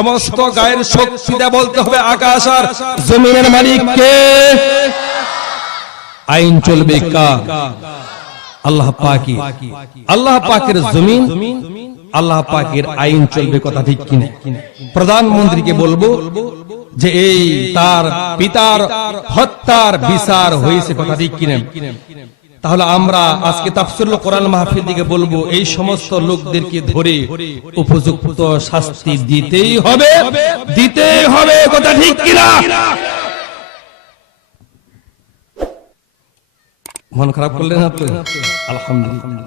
সমস্ত গায়ের শক্তিতে বলতে হবে আকাশ আর জমিনের মালিক কে? আইন চলবে কার? আল্লাহ পাকি। আল্লাহ পাকের জমিন, আল্লাহ পাকের আইন চলবে, কথা ঠিক কিনা? প্রধানমন্ত্রীকে বলবো যে এই তার পিতার হত্যার বিচার হয়েছে, কথা ঠিক কিনা? তাহলে আমরা আজকে তাফসীরুল কোরআন মাহফিল দিকে বলবো এই সমস্ত লোকদেরকে ধরে উপযুক্ত শাস্তি দিতেই হবে, দিতেই হবে, কথা ঠিক কিনা? মন খারাপ করলেন না তো? আলহামদুলিল্লাহ,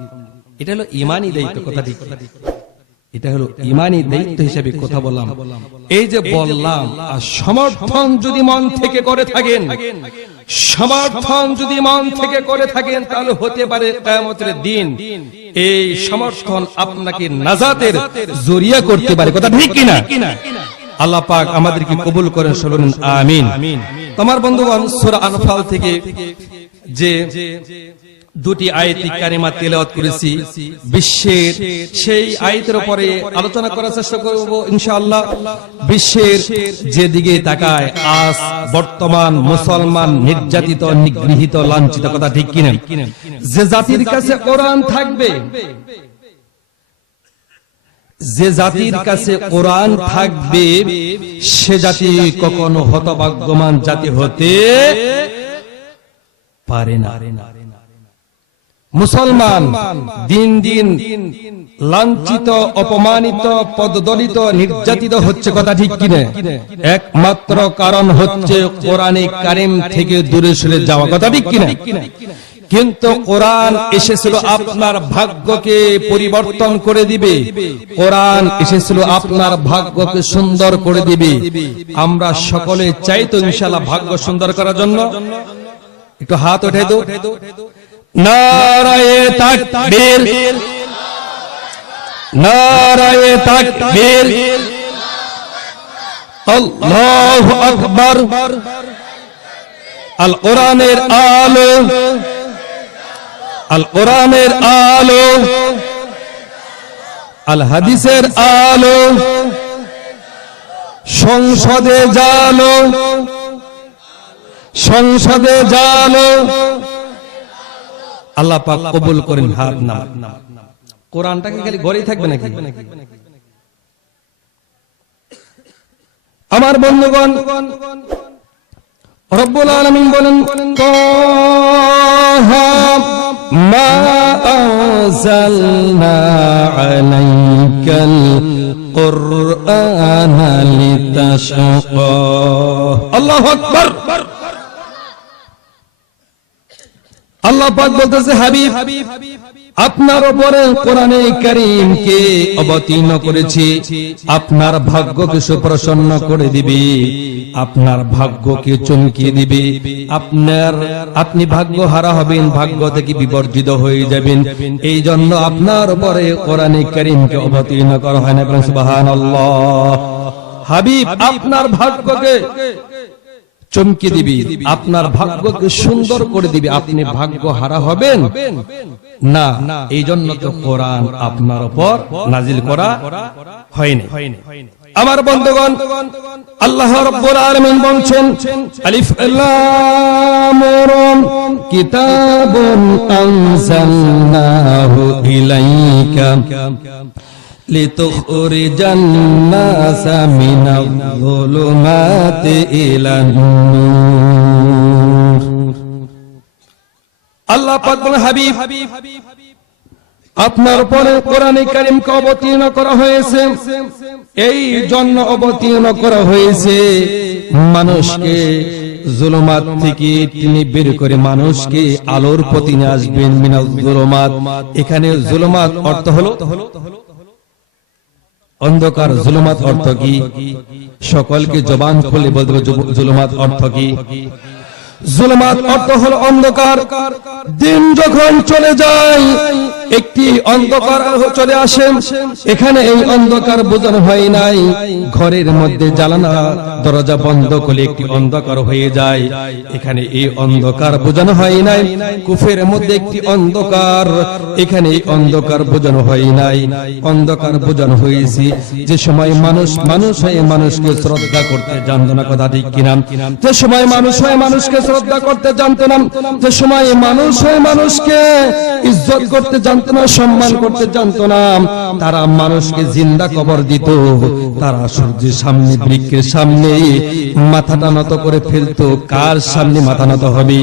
এটা হলো ঈমানি দায়িত্ব, কথা ঠিক। এটা হলো ঈমানি দায়িত্ব হিসেবে কথা বললাম। এই যে বললাম, আর সমর্থন যদি মন থেকে করে থাকেন, সমর্থন যদি মন থেকে করে থাকেন, তাহলে হতে পারে কিয়ামতের দিন এই সমর্থন আপনাকে নাজাতের জরিয়া করতে পারে, কথা ঠিক কিনা? আল্লাহ পাক আমাদেরকে কবুল করেন, বলুন আমিন। তোমার বন্ধুগণ, সূরা আনফাল থেকে যে দুটি আয়াত কারিমা তেলাওয়াত করেছি, বিশ্বের সেই আয়াতের উপরে আলোচনা করার চেষ্টা করব ইনশাআল্লাহ। বিশ্বের যেদিকে তাকায় আজ বর্তমান মুসলমান নির্যাতিত, নিগৃহীত, লাঞ্ছিত, কথা ঠিক কিনা? যে জাতির কাছে কোরআন থাকবে, যে জাতির কাছে কোরআন থাকবে, সে জাতি কখনো হতভাগ্যমান জাতি হতে পারে না। মুসলমান দিন দিন লাঞ্ছিত, অপমানিত, পদদলিত, নির্যাতিত হচ্ছে, কথা ঠিক কিনা? একমাত্র কারণ হচ্ছে কোরআনে কারিম থেকে দূরে সরে যাওয়া, কথা ঠিক কিনা? কিন্তু কোরআন এসেছিল আপনার ভাগ্যকে পরিবর্তন করে দিবে, কোরআন এসেছিল আপনার ভাগ্যকে সুন্দর করে দিবে। আমরা সকলে চাই তো ইনশাআল্লাহ ভাগ্য সুন্দর করার জন্য? একটু হাত উঠাই দাও। নারায়ে তাকবীর, নারায়ে তাকবীর, আল্লাহু আকবার। আল কোরআনের আলো, আল কোরআনের আলো, আল হাদিসের আলো, সংসদে জালো, সংসদে জালো। আল্লাহ পাক কবুল করেন। হাত না, কোরআনটাকে খালি ঘরেই থাকবে নাকি? আমার বন্ধুগণ, রব্বুল আলামিন বলেন, তাহা মা আনজালনা আলাইকাল কুরআনা লিতাশকা। আল্লাহু আকবার। আল্লাহ পাক বলতেছে, হাবিব, আপনার উপরে কোরআনে কারীমকে অবতীর্ণ করেছি, আপনার ভাগ্যকে সুপ্রসন্ন করে দিবে, আপনার ভাগ্যকে চমকিয়ে দিবে। আপনি ভাগ্য হারা হবেন, ভাগ্য থেকে বিবর্জিত হয়ে যাবেন। এই জন্য আপনার উপরে কোরআনে কারীমকে অবতীর্ণ করা হয় না। সুবহানাল্লাহ। হাবিব আপনার ভাগ্যকে চমকে দিবি, আপনার ভাগ্যকে সুন্দর করে দিবি, আপনি ভাগ্য হারা হবেন না। এই জন্য তো কোরআন আপনার উপর নাজিল করা হয়নি। আমার বন্ধুগণ, আল্লাহ রাব্বুল আলামিন বলছেন, আলিফ লাম রা, কিতাবুন আনজালনাহু ইলাইকা লিতুখরিজান নাসা মিনাল যুলুমাতি ইলান নূর। আল্লাহ পাক বলেন, হাবিব আপনার উপরে কোরআনে কারীমকে অবতীর্ণ করা হয়েছে, এই জন্য অবতীর্ণ করা হয়েছে মানুষকে জুলুমাত থেকে তিনি বের করে মানুষকে আলোর পথে নিয়ে আসবেন। মিনাল যুলুমাত, এখানে যুলুমাত অর্থ হলো অন্ধকার। জুলুমাত অর্থ কি? সকলকে জবান খুলে বলতে হবে জুলুমাত অর্থ কি? জুলমাত অর্থ হলো অন্ধকার। দিন যখন চলে যায় একটি অন্ধকার চলে আসে। এখানে এই অন্ধকার বোঝানো হয় নাই ঘরের মধ্যে জানালা দরজা বন্ধ করলে একটি অন্ধকার হয়ে যায়, এখানে এই অন্ধকার বোঝানো হয় নাই কুফের মধ্যে একটি অন্ধকার, এখানে এই অন্ধকার বোঝানো হয় নাই। অন্ধকার বোঝানো হয়েছে যে সময় মানুষ হয়ে মানুষকে শ্রদ্ধা করতে জানতো না, কথা ঠিক কিনা? যে সময় মানুষ হয়ে মানুষকে শ্রদ্ধা করতে জানতো না, যে সময় মানুষ হয়ে মানুষকে ইজ্জত করতে জানতো না, সম্মান করতে জানতো না, তারা মানুষকে জিন্দা কবর দিত। তারা সূর্যের সামনে বৃক্ষের সামনে মাথাটা নত করে ফেলতো। কার সামনে মাথা নত হবে?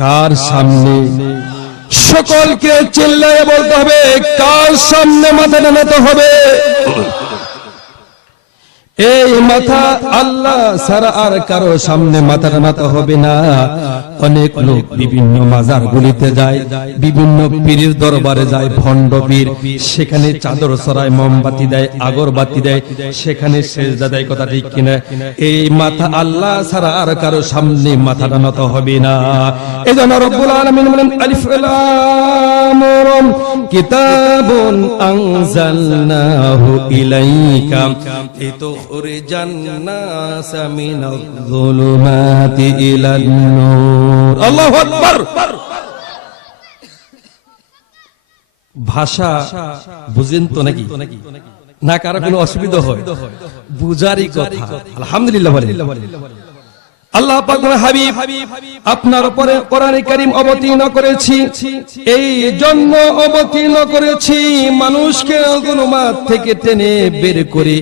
কার সামনে? সকলকে চিল্লায়ে বলতে হবে কার সামনে মাথাটা নত হবে? এই মাথা আল্লাহ ছাড়া আর কারো সামনে মাথাটা নত হবে না। অনেক লোক বিভিন্ন মাজার গুলিতে যায়, বিভিন্ন পীরের দরবারে যায়, ভণ্ড পীর, সেখানে চাদর ছড়ায়, মোমবাতি দেয়, আগরবাতি দেয়, সেখানে সেজদা দেয়, কথা ঠিক কিনা? এই মাথা আল্লাহ ছাড়া আর কারো সামনে মাথাটা নত হবে না। এজন্য রব্বুল আলামিন বলেন আলিফ লাম রা কিতাবুন আনজালনাহু ইলাইকা লিতুখরিজান নাসা মিনাজ যুলুমাতি ইলান নূর। আল্লাহু আকবার। ভাষা বুঝেন তো নাকি? না কারো কোনো অসুবিধা হয়? বুঝারই কথা। আলহামদুলিল্লাহ বলেন। আল্লাহ পাক বলেন হাবিব আপনার উপরে কোরআনে কারীম অবতীর্ণ করেছি, এই জন্য অবতীর্ণ করেছি মানুষকে গুলমাত থেকে টেনে বের করে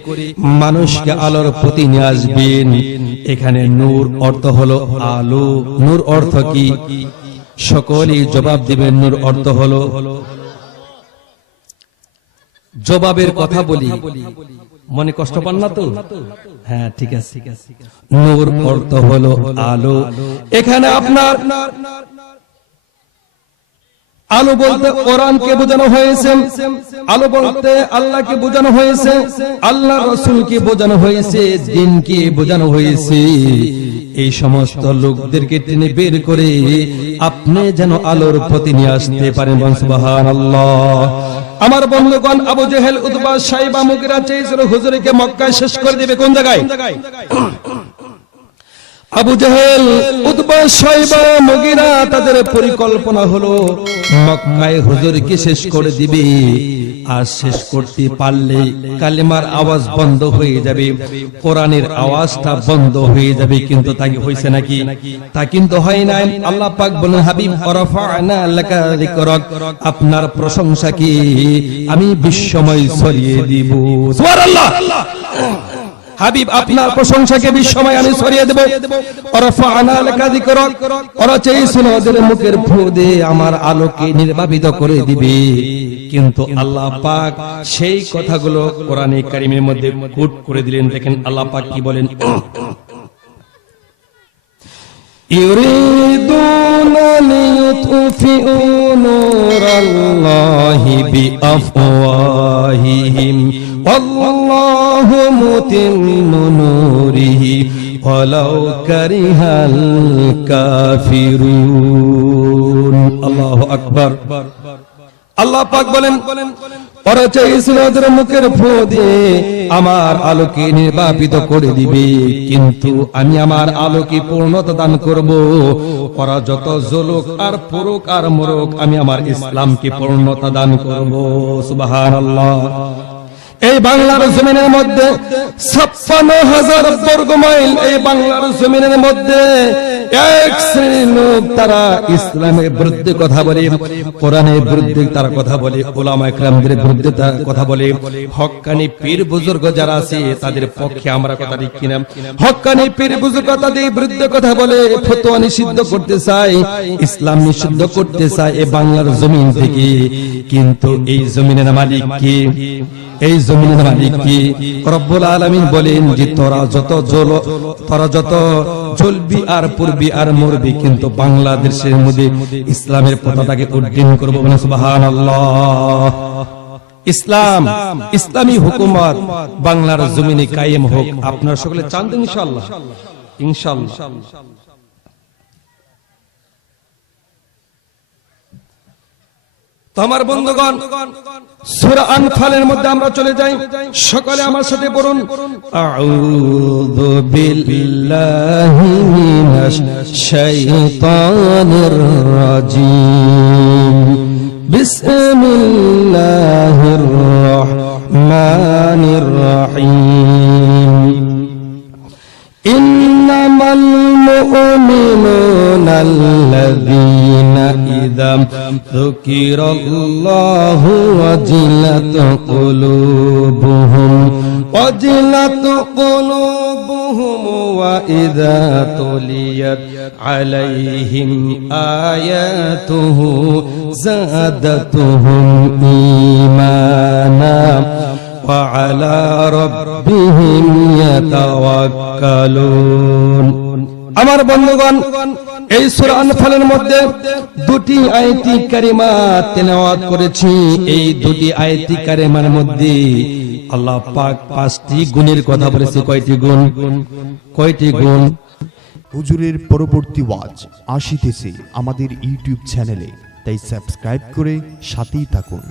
মানুষকে আলোর পথে নিয়ে আসবেন। এখানে নূর অর্থ হলো আলো। নূর অর্থ কি? সকলেই জবাব দিবেন। নূর অর্থ হলো, জবাবের কথা বলি, মনে কষ্ট পান না তো? হ্যাঁ ঠিক আছে। নূর অর্থ হলো আলো। এখানে আপনার আলো বলতে কোরআনকে বোঝানো হয়েছে, আলো বলতে আল্লাহকে বোঝানো হয়েছে, আল্লাহ রাসূলকে বোঝানো হয়েছে, দ্বীনকে বোঝানো হয়েছে। এই সমস্ত লোকদেরকে টেনে বের করে আপনি যেন আলোর পথে নিয়ে আসতে পারেন। সুবহানাল্লাহ। আমার বন্ধুগণ, আবু জেহেল, উতবা, সাইবা, মুগিরা চেয়েছিল হুজুরকে মক্কায় শেষ করে দিবে। কোন জায়গায়? আবু জেহেল, উতবা, সাইবা, মুগিরা তাদের পরিকল্পনা হলো মক্কায় হুজুরকে শেষ করে দিবে। আর শেষ করতে পারলে কালেমার আওয়াজ বন্ধ হয়ে যাবে, কোরআনের আওয়াজটা বন্ধ হয়ে যাবে। কিন্তু তা কি হয়েছে নাকি? তা কিন্তু হয় নাই। আল্লাহ পাক বলেন হাবিব ওয়ারাফা'না লাকা যিকরাক, আপনার প্রশংসা কি আমি বিশ্বময় ছড়িয়ে দিব। সুবহানাল্লাহ। হাবিব আপনার প্রশংসাকে বিশ্বময় আমি ছড়িয়ে দেব। ওয়ারাফা'না লাকা যিকরাক, ওরা চেয়েছিল ওদের মুখের ফু দিয়ে আমার আলোকে নির্বাপিত করে দিবে, কিন্তু আল্লাহ পাক সেই কথাগুলো কোরআনে কারীমের মধ্যে কোট করে দিলেন। দেখেন আল্লাহ পাক কি বলেন, ইউরিদুনা লিয়ুতফিউ নূরাল্লাহি বিআফওয়াহিহিম ওয়াল্লাহু মুতিম্মু নূরিহি ওয়ালাউ কারিহাল কাফিরুন। আল্লাহু আকবার। আল্লাহ পাক বলেন ওরা চেয়েছিল ওদের মুখের ফু দিয়ে আমার আলোকে নির্বাপিত করে দিবে, কিন্তু আমি আমার আলোকে পূর্ণতা দান করব। ওরা যত জলুক আর পুরুক আর মুরুক, আমি আমার ইসলামকে পূর্ণতা দান করব। সুবহানাল্লাহ। এই বাংলার জমিনের মধ্যে ৫৬,০০০ বর্গ মাইল, এই বাংলার জমিনের মধ্যে এক শ্রেণীর লোক তারা ইসলামের বিরুদ্ধে কথা বলে, কোরআনের বিরুদ্ধে তারা কথা বলে, উলামা ইকরামদের বিরুদ্ধে তারা কথা বলে। হক্কানি পীর বুজুর্গ যারা আছে তাদের পক্ষে আমরা কথা ঠিক কিনা? হক্কানি পীর বুজুর্গ তাদের বিরুদ্ধে কথা বলে, ফতোয়া নিষিদ্ধ করতে চায়, ইসলাম নিষিদ্ধ করতে চায় এই বাংলার জমিন থেকে। কিন্তু এই জমিনের মালিক কে? এই জমিনের মালিক কি? রব্বুল আলামিন বলেন যে তোরা যত চলবি আর পড়বি আর মরবি, কিন্তু বাংলাদেশের মধ্যে ইসলামের পতাকাকে উড্ডীন করব। সুবহানাল্লাহ। ইসলাম, ইসলামী হুকুমত বাংলার জমিনে কায়েম হোক। আপনারা সকলে চান তো? ইনশাআল্লাহ, ইনশাআল্লাহ। তো আমার বন্ধুগণ, সূরা আনফালের মধ্যে আমরা চলে যাই, সকলে আমার সাথে পড়ুন, আউযু বিল্লাহি মিনাশ শাইতানির রাজিম, বিসমিল্লাহির রহমানির রহিম। ইন্নামাল মুমিনুনা আল্লাযীনা ইযা যুকিরাল্লাহু ওয়াজিলাত কুলুবুহুম ওয়া ইযা তুলিয়াত আলাইহিম আয়াতুহু যাদাতুহুম ঈমানা ওয়া আলা রাব্বিহিম ইয়াতাওয়াক্কালুন। আমার বন্ধুগণ, এই সূরা আনফালের মধ্যে দুটি আয়াতি কারিমা তেলাওয়াত করেছি। এই দুটি আয়াতি কারিমার মধ্যে আল্লাহ পাক 5টি গুণের কথা বলেছে। কয়টি গুণ? হুজুরের পরবর্তী ওয়াজ আসিতেছে আমাদের ইউটিউব চ্যানেলে, তাই সাবস্ক্রাইব করে সাথেই থাকুন।